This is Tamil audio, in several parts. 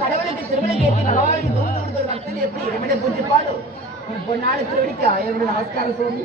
கடவுளுக்கு திருவிழா ஏற்றி பகவானுக்கு தூண்டு கொடுத்த பக்தன் எப்படி இரவிட பூஜை பாடு பொன்னால திருவடிக்கு ஆயிரம் நமஸ்காரம் சொல்லி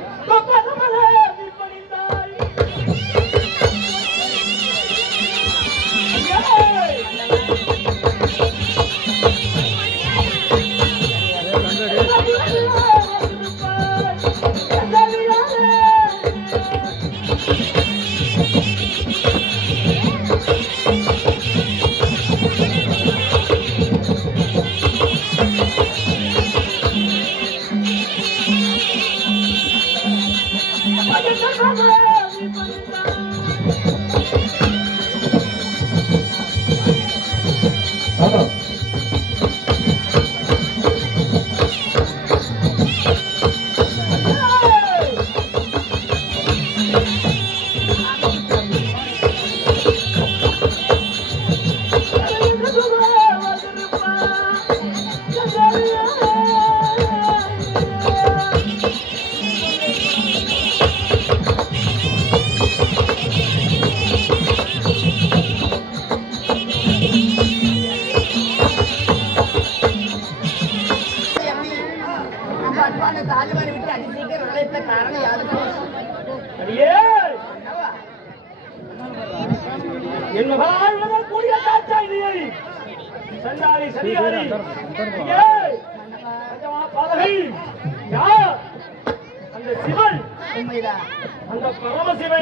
அந்த பரமசிவை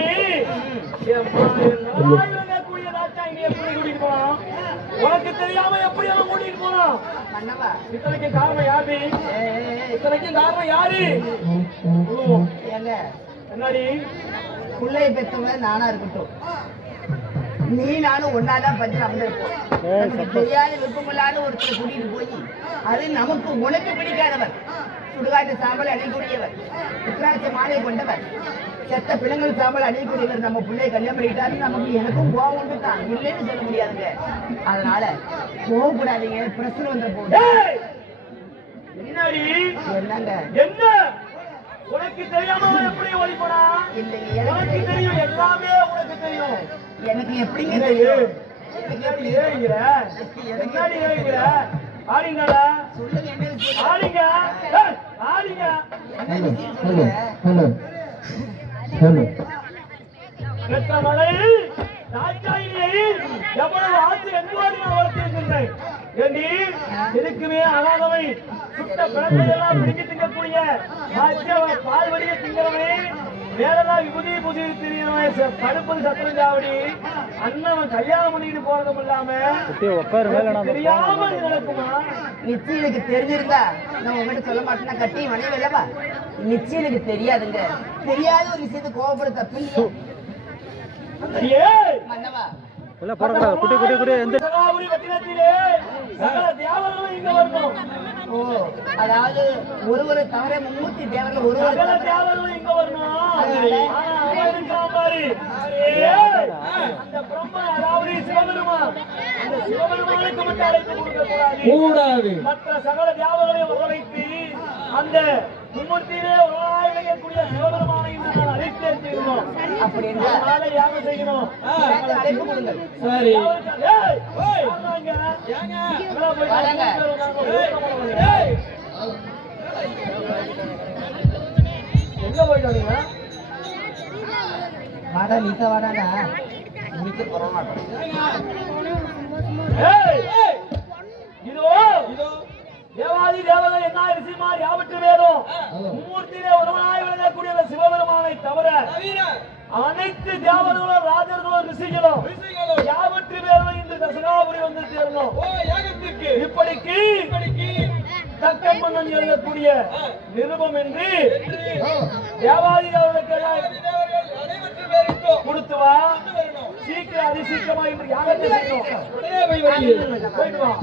உனக்கு தெரியாம எப்படி அவன் கூட்டிட்டு போனான்? இத்தனைக்கு காரணம் யாரு? இத்தனைக்கு காரணம் யாரு? என்னடி பிள்ளைய பெற்றவங்க நானா இருக்கட்டும், நீ நானும் ஒன்னாதான் பற்றி இருப்போம். தெரியாத விருப்பமில்லாத ஒருத்தர் கூட்டிட்டு போய் அது நமக்கு உனக்கு பிடிக்காதவர், சுடுகாட்டு சாம்பல் அணியக்கூடியவர், உத்ராட்ச மாலை கொண்டவர், செத்த பிள்ளைங்கள் சாம்பல் அணியக்கூடியவர் நம்ம பிள்ளைய கல்யாணம் பண்ணிட்டாரு. நமக்கு எனக்கும் கோவம் உண்டு தான், இல்லைன்னு சொல்ல முடியாதுங்க. அதனால போகக்கூடாதீங்க, பிரச்சனை வந்த போது. என்னங்க என்ன உனக்கு தெரியாம எப்படி ஓடிப்போனா? இல்லைங்க, எனக்கு தெரியும், எல்லாமே உனக்கு தெரியும். எனக்கு எப்படிங்க தெரியும்? ஆடிங்களா சொல்லுங்க, ஆடிங்க ஆடிங்க. பெற்ற மலையில் தாய்ச்சாயினியை எவ்வளவு ஆசை என்போடு நான் வளர்த்திருக்கின்றேன். ஏண்டி எதுக்குமே அனாதவை சுட்ட பிறந்தையெல்லாம் பிடிக்க திங்கக்கூடிய பால் வடிய திங்கிறவனே, வேறெல்லாம் விபூதி புதி தெரியவன் தடுப்பது சத்திரஞ்சாவடி அண்ணன் கல்யாணம் பண்ணிட்டு போறதும் இல்லாம தெரியாம நடக்குமா? நிச்சயம் எனக்கு தெரிஞ்சிருந்தா நான் உங்ககிட்ட சொல்ல மாட்டேன்னா கட்டி மனைவி இல்லவா? நிச்சயம் எனக்கு தெரியாதுங்க. தெரியாத ஒரு விஷயத்தை கோவப்பட தப்பு மன்னவா. ஓ, அதாவது ஒருவரை தவிர மும்மூர்த்தி தேவர்கள் ஒருவர் தேவர்களும் இங்க வரணும். அந்த பிரம்மன் அதாவது சிவபெருமான், அந்த சிவபெருமானுக்கு மட்டும் அழைப்பு கொடுக்க கூடாது. மற்ற சகல தேவர்களையும் வரவைத்து அந்த மும்மூர்த்தியிலே உலகாயக்கூடிய சிவபெருமானை நான் அழைத்தே செய்யணும். அப்படி யாகம் செய்யணும். அழைப்பு கொடுங்கள். சரி, எங்க போயிட்டு வாடா நீத்த வாடாடா. முடிக்க கொரோனாட்டம். ஏய், இதோ தேவாதி தேவதை என்ன ரிஷிமார் யாவற்று வேறும் மும்மூர்த்தியிலே ஒருவனாய் விளங்கக்கூடிய அந்த சிவபெருமானை தவிர அனைத்து தேவர்களும் ராஜர்களும் ரிஷிகளும் யாவற்று வேறும் இந்த தசகாபுரி வந்து சேரணும். இப்படிக்கு தக்கம் மன்னன் எழுதக்கூடிய நிருபம் என்று தேவாதி தேவர்களுக்கு கொடுத்து வா. சீக்கிரம் அதிசீக்கிரமா இன்று யாகத்தை செய்யணும். போயிட்டு வா.